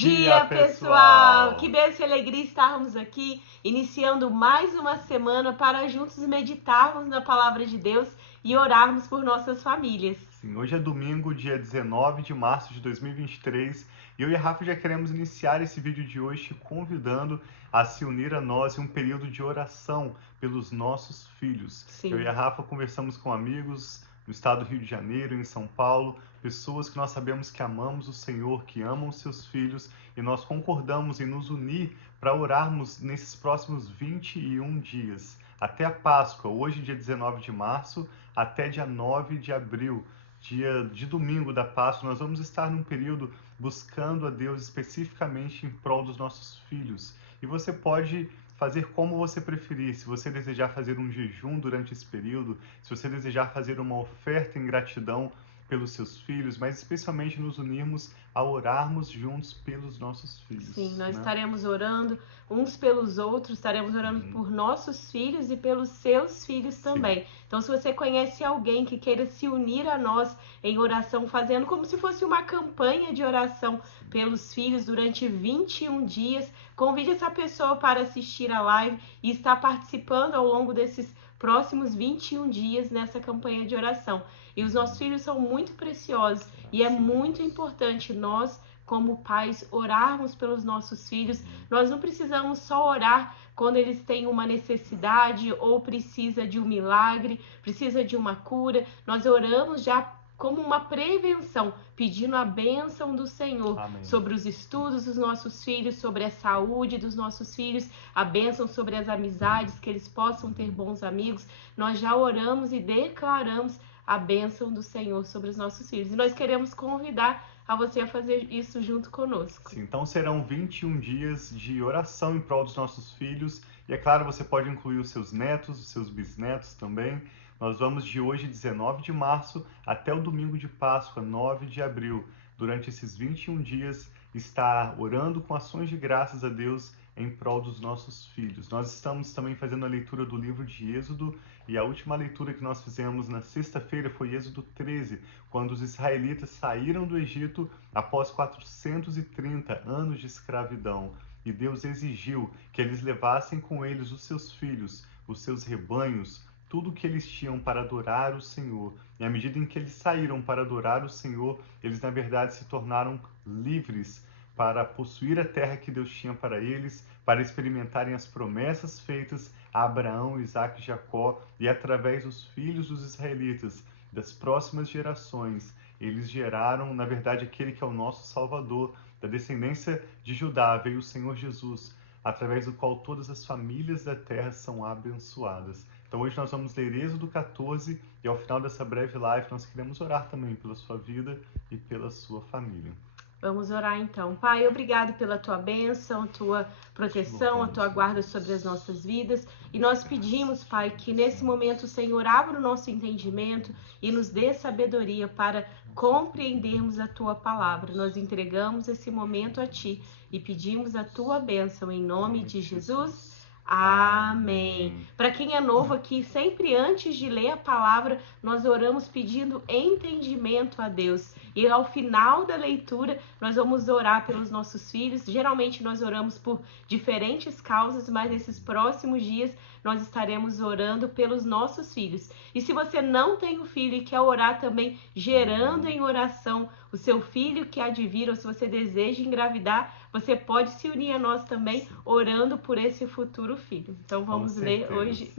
dia, pessoal! Que bênção e alegria estarmos aqui, iniciando mais uma semana para juntos meditarmos na Palavra de Deus e orarmos por nossas famílias. Sim, hoje é domingo, dia 19 de março de 2023, e eu e a Rafa já queremos iniciar esse vídeo de hoje te convidando a se unir a nós em um período de oração pelos nossos filhos. Sim. Eu e a Rafa conversamos com amigos no estado do Rio de Janeiro, em São Paulo, pessoas que nós sabemos que amamos o Senhor, que amam seus filhos, e nós concordamos em nos unir para orarmos nesses próximos 21 dias, até a Páscoa, hoje dia 19 de março, até dia 9 de abril, dia de domingo da Páscoa. Nós vamos estar num período buscando a Deus especificamente em prol dos nossos filhos. E você pode fazer como você preferir. Se você desejar fazer um jejum durante esse período, se você desejar fazer uma oferta em gratidão pelos seus filhos, mas especialmente nos unirmos a orarmos juntos pelos nossos filhos. Sim, nós estaremos orando uns pelos outros, estaremos orando por nossos filhos e pelos seus filhos também. Sim. Então, se você conhece alguém que queira se unir a nós em oração, fazendo como se fosse uma campanha de oração pelos filhos durante 21 dias, convide essa pessoa para assistir a live e estar participando ao longo desses próximos 21 dias nessa campanha de oração. E os nossos filhos são muito preciosos e é muito importante nós, como pais, orarmos pelos nossos filhos. Nós não precisamos só orar quando eles têm uma necessidade ou precisa de um milagre, precisa de uma cura. Nós oramos já como uma prevenção, pedindo a bênção do Senhor. Amém. Sobre os estudos dos nossos filhos, sobre a saúde dos nossos filhos, a bênção sobre as amizades, que eles possam ter bons amigos. Nós já oramos e declaramos a bênção do Senhor sobre os nossos filhos. E nós queremos convidar a você a fazer isso junto conosco. Sim, então serão 21 dias de oração em prol dos nossos filhos. E é claro, você pode incluir os seus netos, os seus bisnetos também. Nós vamos de hoje, 19 de março, até o domingo de Páscoa, 9 de abril. Durante esses 21 dias, estar orando com ações de graças a Deus em prol dos nossos filhos. Nós estamos também fazendo a leitura do livro de Êxodo, e a última leitura que nós fizemos na sexta-feira foi Êxodo 13, quando os israelitas saíram do Egito após 430 anos de escravidão. E Deus exigiu que eles levassem com eles os seus filhos, os seus rebanhos, tudo o que eles tinham para adorar o Senhor. E à medida em que eles saíram para adorar o Senhor, eles na verdade se tornaram livres para possuir a terra que Deus tinha para eles, para experimentarem as promessas feitas a Abraão, Isaque e Jacó, e através dos filhos dos israelitas, das próximas gerações, eles geraram, na verdade, aquele que é o nosso Salvador. Da descendência de Judá veio o Senhor Jesus, através do qual todas as famílias da terra são abençoadas. Então hoje nós vamos ler Êxodo 14 e ao final dessa breve live nós queremos orar também pela sua vida e pela sua família. Vamos orar então. Pai, obrigado pela tua bênção, tua proteção, a tua guarda sobre as nossas vidas. E nós pedimos, Pai, que nesse momento o Senhor abra o nosso entendimento e nos dê sabedoria para compreendermos a tua palavra. Nós entregamos esse momento a ti e pedimos a tua bênção em nome de Jesus. Amém. Para quem é novo aqui, sempre antes de ler a palavra, nós oramos pedindo entendimento a Deus. E ao final da leitura, nós vamos orar pelos nossos filhos. Geralmente nós oramos por diferentes causas, mas nesses próximos dias nós estaremos orando pelos nossos filhos. E se você não tem um filho e quer orar também, gerando em oração o seu filho que há de vir, ou se você deseja engravidar, você pode se unir a nós também, orando por esse futuro filho. Então vamos ler hoje,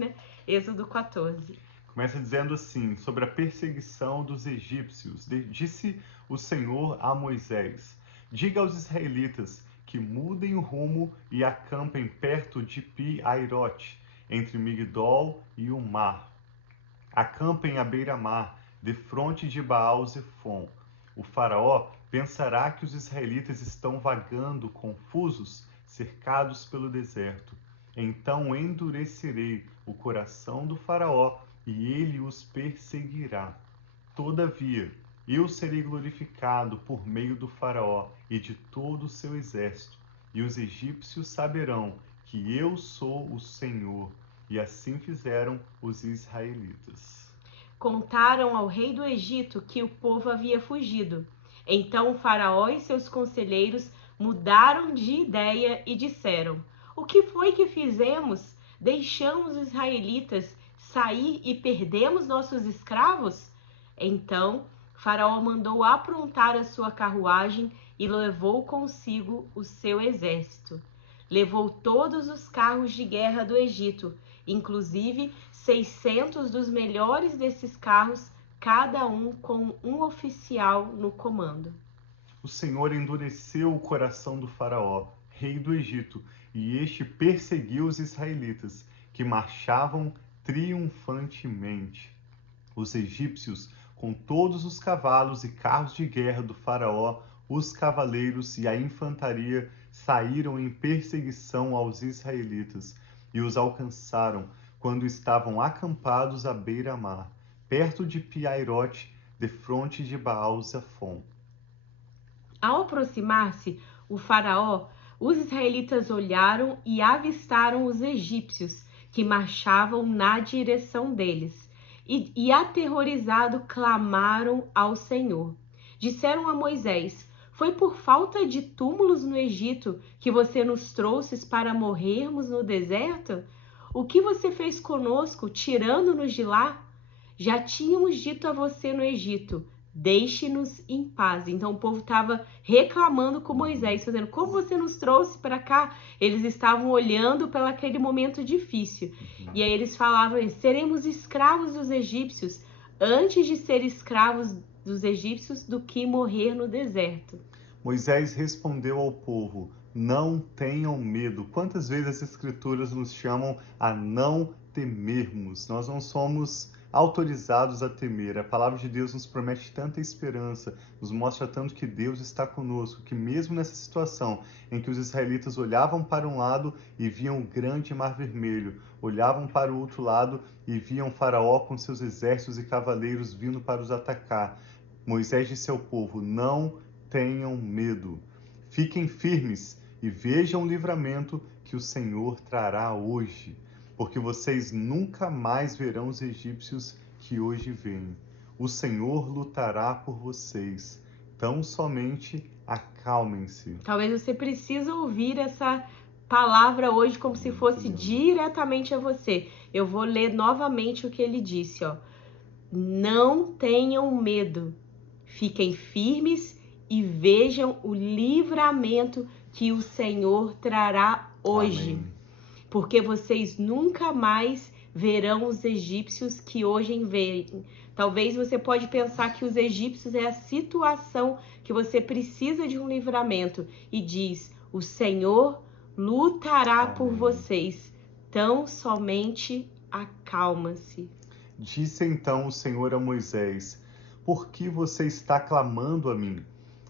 Êxodo 14. Começa dizendo assim, sobre a perseguição dos egípcios. Disse o Senhor a Moisés: diga aos israelitas que mudem o rumo e acampem perto de Pi-Airote, entre Migdol e o mar. Acampem à beira-mar, defronte de Baal-Zefon. O faraó pensará que os israelitas estão vagando confusos, cercados pelo deserto. Então endurecerei o coração do faraó e ele os perseguirá. Todavia, eu serei glorificado por meio do faraó e de todo o seu exército, e os egípcios saberão que eu sou o Senhor. E assim fizeram os israelitas. Contaram ao rei do Egito que o povo havia fugido. Então o faraó e seus conselheiros mudaram de ideia e disseram: o que foi que fizemos? Deixamos os israelitas sair e perdemos nossos escravos? Então Faraó mandou aprontar a sua carruagem e levou consigo o seu exército. Levou todos os carros de guerra do Egito, inclusive 600 dos melhores desses carros, cada um com um oficial no comando. O Senhor endureceu o coração do Faraó, rei do Egito, e este perseguiu os israelitas, que marchavam triunfantemente. Os egípcios, com todos os cavalos e carros de guerra do Faraó, os cavaleiros e a infantaria, saíram em perseguição aos israelitas e os alcançaram quando estavam acampados à beira-mar, perto de Piairote, defronte de Baal-Zafon. Ao aproximar-se o faraó, os israelitas olharam e avistaram os egípcios, que marchavam na direção deles. E aterrorizado, clamaram ao Senhor. Disseram a Moisés: foi por falta de túmulos no Egito que você nos trouxe para morrermos no deserto? O que você fez conosco, tirando-nos de lá? Já tínhamos dito a você no Egito: deixe-nos em paz. Então o povo estava reclamando com Moisés, dizendo: como você nos trouxe para cá? Eles estavam olhando para aquele momento difícil. E aí eles falavam: seremos escravos dos egípcios antes de ser escravos dos egípcios do que morrer no deserto. Moisés respondeu ao povo: não tenham medo. Quantas vezes as escrituras nos chamam a não temermos? Nós não somos autorizados a temer. A palavra de Deus nos promete tanta esperança, nos mostra tanto que Deus está conosco, que mesmo nessa situação em que os israelitas olhavam para um lado e viam o grande mar vermelho, olhavam para o outro lado e viam Faraó com seus exércitos e cavaleiros vindo para os atacar, Moisés disse ao povo: não tenham medo, fiquem firmes e vejam o livramento que o Senhor trará hoje, porque vocês nunca mais verão os egípcios que hoje veem. O Senhor lutará por vocês. Tão somente acalmem-se. Talvez você precise ouvir essa palavra hoje como se fosse diretamente a você. Eu vou ler novamente o que ele disse, ó. Não tenham medo. Fiquem firmes e vejam o livramento que o Senhor trará hoje. Amém. Porque vocês nunca mais verão os egípcios que hoje veem. Talvez você pode pensar que os egípcios é a situação que você precisa de um livramento. E diz: o Senhor lutará por vocês. Tão somente acalma-se. Disse então o Senhor a Moisés: por que você está clamando a mim?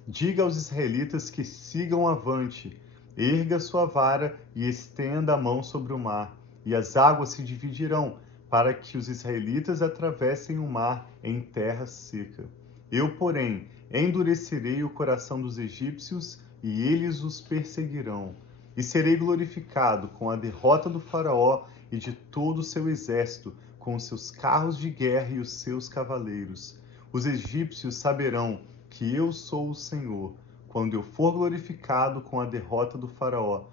Diga aos israelitas que sigam avante. Erga sua vara e estenda a mão sobre o mar, e as águas se dividirão, para que os israelitas atravessem o mar em terra seca. Eu, porém, endurecerei o coração dos egípcios, e eles os perseguirão. E serei glorificado com a derrota do faraó e de todo o seu exército, com os seus carros de guerra e os seus cavaleiros. Os egípcios saberão que eu sou o Senhor, quando eu for glorificado com a derrota do faraó,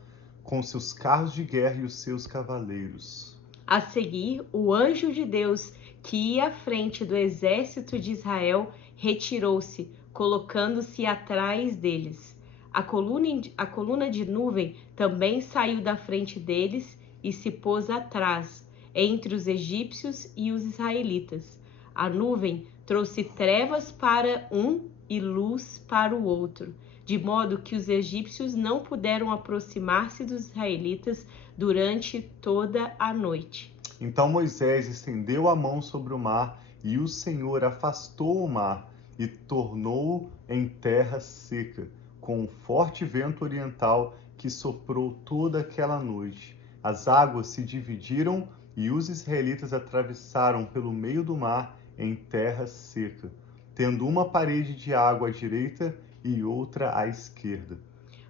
com seus carros de guerra e os seus cavaleiros. A seguir, o anjo de Deus, que ia à frente do exército de Israel, retirou-se, colocando-se atrás deles. A coluna de nuvem também saiu da frente deles e se pôs atrás, entre os egípcios e os israelitas. A nuvem trouxe trevas para um e luz para o outro, de modo que os egípcios não puderam aproximar-se dos israelitas durante toda a noite. Então Moisés estendeu a mão sobre o mar, e o Senhor afastou o mar e tornou-o em terra seca, com um forte vento oriental que soprou toda aquela noite. As águas se dividiram e os israelitas atravessaram pelo meio do mar em terra seca, tendo uma parede de água à direita e outra à esquerda.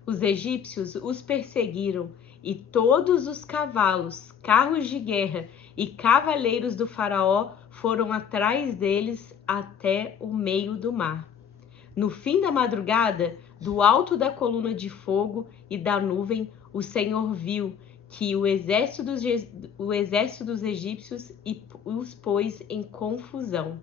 Os egípcios os perseguiram, e todos os cavalos, carros de guerra e cavaleiros do faraó foram atrás deles até o meio do mar. No fim da madrugada, Do alto da coluna de fogo e da nuvem, o Senhor viu que o exército dos egípcios os pôs em confusão.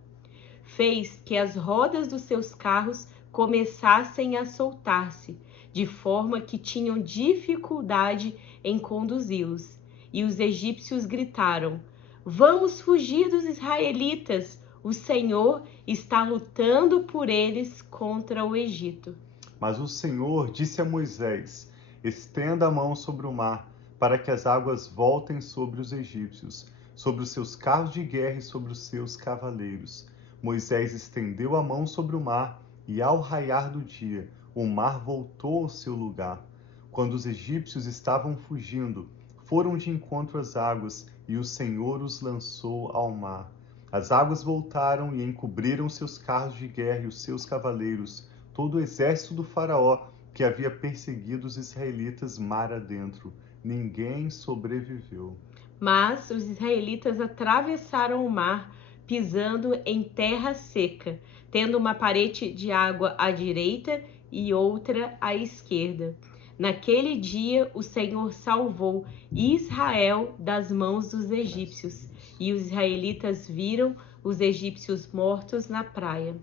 Fez que as rodas dos seus carros começassem a soltar-se, de forma que tinham dificuldade em conduzi-los. E os egípcios gritaram: Vamos fugir dos israelitas! O Senhor está lutando por eles contra o Egito. Mas o Senhor disse a Moisés: Estenda a mão sobre o mar, para que as águas voltem sobre os egípcios, sobre os seus carros de guerra e sobre os seus cavaleiros. Moisés estendeu a mão sobre o mar, e ao raiar do dia, o mar voltou ao seu lugar. Quando os egípcios estavam fugindo, foram de encontro às águas, e o Senhor os lançou ao mar. As águas voltaram e encobriram seus carros de guerra e os seus cavaleiros, todo o exército do faraó que havia perseguido os israelitas mar adentro. Ninguém sobreviveu. Mas os israelitas atravessaram o mar, pisando em terra seca, tendo uma parede de água à direita e outra à esquerda. Naquele dia o Senhor salvou Israel das mãos dos egípcios, e os israelitas viram os egípcios mortos na praia.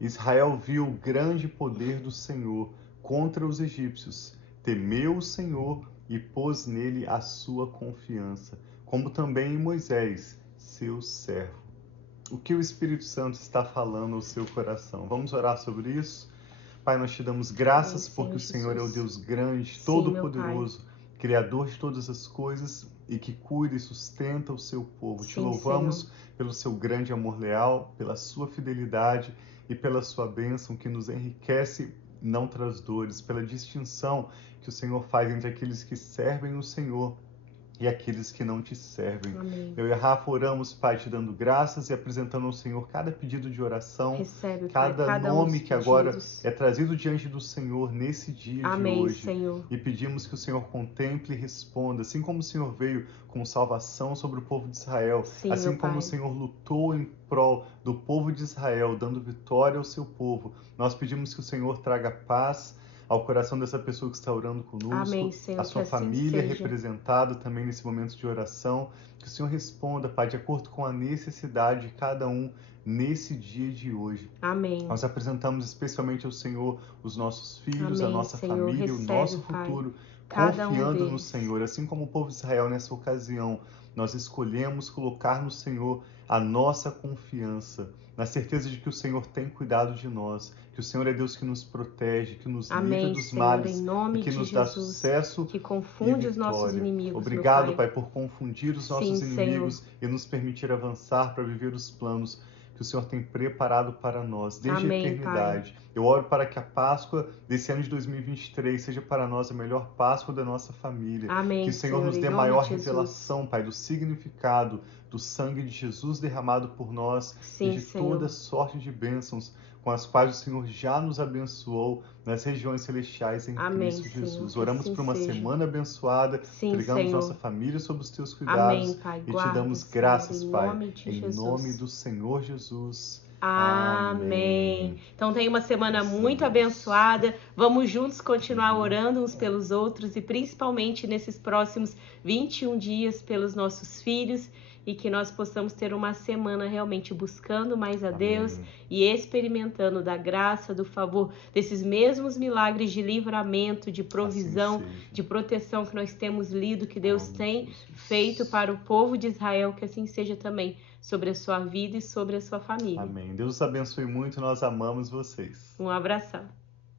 Israel viu o grande poder do Senhor contra os egípcios, temeu o Senhor e pôs nele a sua confiança, como também em Moisés, seu servo. O que o Espírito Santo está falando ao seu coração? Vamos orar sobre isso? Pai, nós te damos graças porque o Senhor é o Deus grande, todo-poderoso, Criador de todas as coisas e que cuida e sustenta o seu povo. Te louvamos pelo seu grande amor leal, pela sua fidelidade e pela sua bênção que nos enriquece, não traz dores, pela distinção que o Senhor faz entre aqueles que servem o Senhor e aqueles que não te servem. Amém. Eu e a Rafa oramos, Pai, te dando graças e apresentando ao Senhor cada pedido de oração, Recebe, cada Pai, nome que agora pedidos. é trazido diante do Senhor nesse dia Amém, de hoje. Senhor. E pedimos que o Senhor contemple e responda, assim como o Senhor veio com salvação sobre o povo de Israel, Sim, assim meu como Pai. o Senhor lutou em prol do povo de Israel, dando vitória ao seu povo. Nós pedimos que o Senhor traga paz ao coração dessa pessoa que está orando conosco, Amém, Senhor, a sua que assim família seja. representada também nesse momento de oração, que o Senhor responda, Pai, de acordo com a necessidade de cada um nesse dia de hoje. Amém. Nós apresentamos especialmente ao Senhor os nossos filhos, Amém, a nossa Senhor. família, Recebe, o nosso Pai, futuro, cada confiando no deles. Senhor. Assim como o povo de Israel nessa ocasião, nós escolhemos colocar no Senhor a nossa confiança, na certeza de que o Senhor tem cuidado de nós, que o Senhor é Deus que nos protege, que nos livra Amém, dos Senhor, males em nome e que de nos dá Jesus, sucesso que e confunde os nossos vitória. inimigos, Obrigado, meu Pai, por confundir os nossos Sim, inimigos e nos permitir avançar para viver os planos que o Senhor tem preparado para nós desde Amém, a eternidade. Pai. Eu oro para que a Páscoa desse ano de 2023 seja para nós a melhor Páscoa da nossa família. Amém, que o Senhor nos dê em maior nome de revelação, Pai, do significado do sangue de Jesus derramado por nós Sim, e de Senhor. toda sorte de bênçãos com as quais o Senhor já nos abençoou nas regiões celestiais em Amém, Cristo Jesus. Senhor, Oramos assim por uma seja. semana abençoada, Sim, entregamos Senhor. nossa família sob os teus cuidados. Amém, Pai. E Guarda, te damos Senhor, graças, em Pai, nome de em Jesus. nome do Senhor Jesus. Amém. Então tenha uma semana Graças a muito Deus. abençoada. Vamos juntos continuar orando uns pelos outros e principalmente nesses próximos 21 dias pelos nossos filhos e que nós possamos ter uma semana realmente buscando mais a Deus Amém. e experimentando da graça, do favor, desses mesmos milagres de livramento, de provisão, Assim seja. de proteção que nós temos lido, que Deus Amém, tem Jesus. feito para o povo de Israel, que assim seja também sobre a sua vida e sobre a sua família. Amém. Deus os abençoe muito, nós amamos vocês. Um abração.